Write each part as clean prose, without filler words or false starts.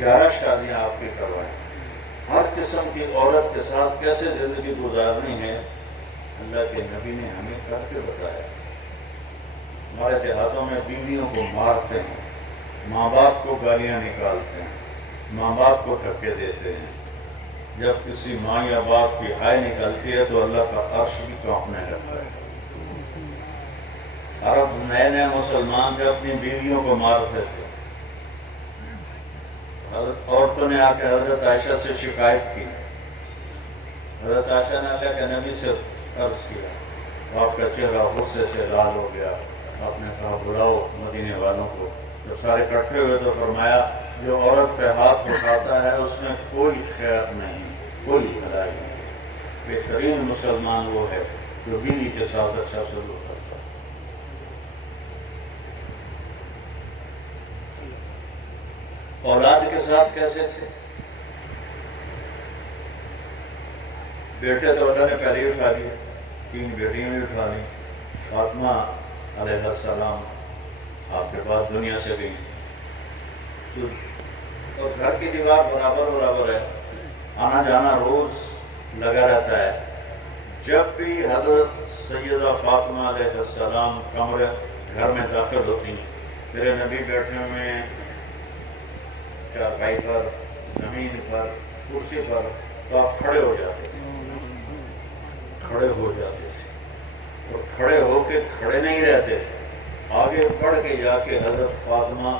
11 شادیاں آپ کی کروائیں. ہر قسم کی عورت کے ساتھ کیسے زندگی گزارنی ہے اللہ کے نبی نے ہمیں کر کے بتایا. ہمارے دیہاتوں میں بیویوں کو مارتے ہیں، ماں باپ کو گالیاں نکالتے ہیں، ماں باپ کو دھکے دیتے ہیں. جب کسی ماں یا باپ کی ہائے نکلتی ہے تو اللہ کا عرش بھی کانپنے لگتا ہے. عرب نئے نئے مسلمان جو اپنی بیویوں کو مارتے تھے، عورتوں نے آ کے حضرت عائشہ سے شکایت کی. حضرت عائشہ نے اللہ کے نبی سے عرض کیا، آپ کا چہرہ غصے سے لال ہو گیا. آپ نے کہا بلاؤ مدینے والوں کو. جب سارے اکٹھے ہوئے تو فرمایا جو عورت پہ ہاتھ اٹھاتا ہے اس میں کوئی خیر نہیں، کوئی بھلائی نہیں. بہترین مسلمان وہ ہے جو بیوی کے ساتھ اچھا سلوک کرتا ہے. اولاد کے ساتھ کیسے تھے؟ بیٹے تو اللہ نے پہلے ہی اٹھا لیے، 3 بیٹیاں بھی اٹھا لیں. فاطمہ علیہ السلام آپ کے پاس دنیا سے گئی، اور گھر کی دیوار برابر ہے، آنا جانا روز لگا رہتا ہے. جب بھی حضرت سیدہ فاطمہ علیہ السلام کمرے گھر میں داخل ہوتی، میرے نبی بیٹھے میں چارپائی پر، زمین پر، کرسی پر، تو آپ کھڑے ہو جاتے تھے. اور کھڑے ہو کے کھڑے نہیں رہتے تھے، آگے بڑھ کے جا کے حضرت فاطمہ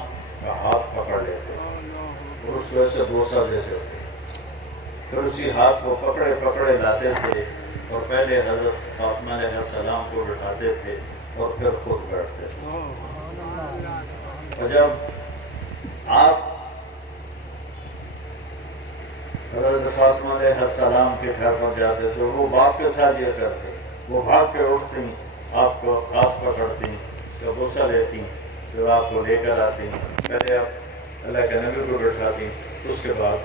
کا ہاتھ پکڑ لیتے اور اس وجہ سے بوسہ دیتے تھے. پھر اسی ہاتھ کو پکڑے لاتے تھے اور پہلے حضرت فاطمہ علیہ السلام کو بٹھاتے تھے اور پھر خود بیٹھتے تھے. اور جب آپ حضرت فاطمہ علیہ السلام کے گھر پر جاتے تھے، وہ باپ کے ساتھ یہ کرتے، وہ بھاگ کے اٹھتی، آپ کو ہاتھ پکڑتی، اس کا بوسہ لیتی، پھر آپ کو لے کر آتی. پہلے آپ اللہ کے نبی کو بٹھاتی، اس کے بعد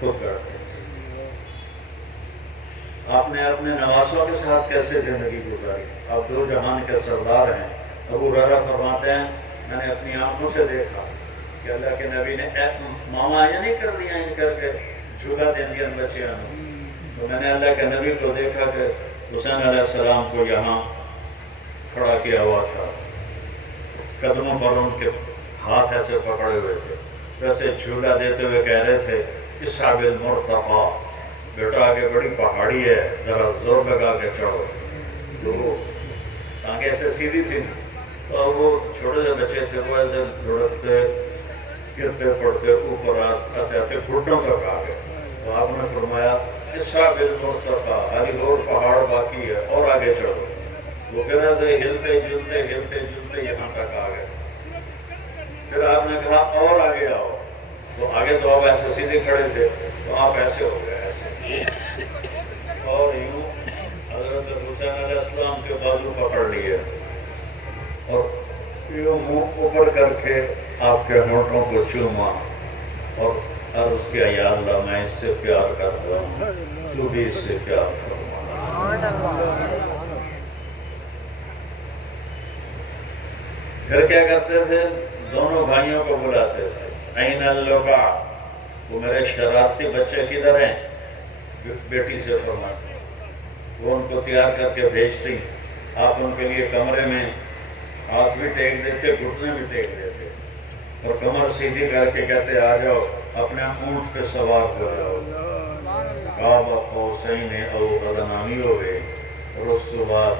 خود بیٹھتے. آپ نے اپنے نواسوں کے ساتھ کیسے زندگی گزاری؟ آپ 2 جہان کے سردار ہیں. ابو ہریرہ فرماتے ہیں میں نے اپنی آنکھوں سے دیکھا کہ اللہ کے نبی نے ماما یہ نہیں کر دیا ان کر کے جھولا دے دیا بچیاں. تو میں نے اللہ کے نبی کو دیکھا کہ حسین علیہ السلام کو یہاں کھڑا کیا ہوا تھا، قدموں پر ان کے ہاتھ ایسے پکڑے ہوئے تھے، ویسے جھولا دیتے ہوئے کہہ رہے تھے اصحاب المرتقى، بیٹا آگے بڑی پہاڑی ہے، ذرا زور لگا کے چڑھو. تو آگے ایسے سیدھی تھی نا، تو وہ چھوٹے سے بچے تھے، وہ ایسے لڑکتے گرتے پڑتے اوپر آتے گھٹنوں تک آ گئے. تو آپ نے فرمایا اصحاب المرتقى، ابھی اور پہاڑ باقی ہے اور آگے چڑھو. وہ پھر ایسے ہلتے جلتے یہاں تک آ گئے. پھر آپ نے کہا اور آگے آؤ. تو آگے تو آپ ایسے سیدھے کھڑے تھے، تو آپ ایسے ہو گئے ایسے، اور یوں حضرت حسین علیہ السلام کے بازو پکڑ لیے اور یوں منہ اوپر کر کے آپ کے ہونٹوں کو چوما اور عرض کیا یا اللہ میں اس سے پیار کرتا ہوں، تو بھی اس سے پیار فرما. پھر کیا کرتے تھے؟ دونوں بھائیوں کو بلاتے تھے، این اللقاء، وہ میرے شرارتی بچے کدھر ہیں؟ بیٹی سے فرماتے. وہ ان کو تیار کر کے بھیجتی. آپ ان کے لیے کمرے میں ہاتھ بھی ٹیک دیتے، گھٹنے بھی ٹیک دیتے، اور کمر سیدھی کر کے کہتے آ جاؤ اپنے اونٹ پہ سوار ہو جاؤ. قاب قوسین او ادنی ہو گئے، اور اس کے بعد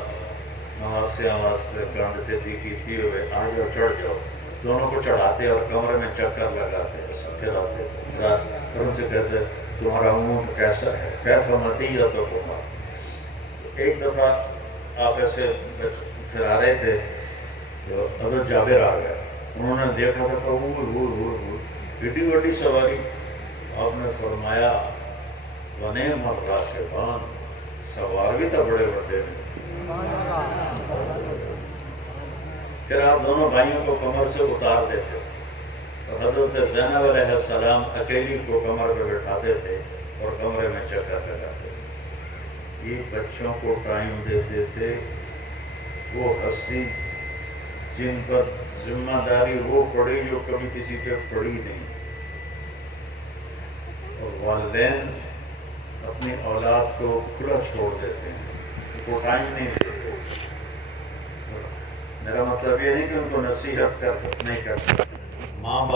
نواسیاں واسطے گنڈ سے کیتی ہوئے آ جاؤ چڑھ جاؤ. دونوں کو چڑھاتے اور کمرے میں چکر لگاتے، پھر آتے اور ان سے کہتے تمہارا اونٹ کیسا ہے؟ کیف مطیتکما. ایک دفعہ آپ ایسے پھر آ رہے تھے تو حضرت جابر آ گیا. انہوں نے دیکھا تھا کہ ایڈی بڑی سواری. آپ نے فرمایا ونعم الراکبان، سوار بھی تو بڑے بڑے ہیں. پھر آپ دونوں بھائیوں کو کمر سے اتار دیتے اور حضرت زینب علیہ السلام اکیلی کو کمر پہ بٹھاتے تھے اور کمرے میں چکر لگاتے تھے. یہ بچوں کو ٹائم دیتے تھے. وہ ہستی جن پر ذمہ داری وہ پڑی جو کبھی کسی پہ پڑی نہیں. اور والدین اپنی اولاد کو کھلا چھوڑ دیتے ہیں، ان کو ٹائم نہیں دیتے. میرا مطلب یہ نہیں کہ ان کو نصیحت نہیں کرتے. ماں باپ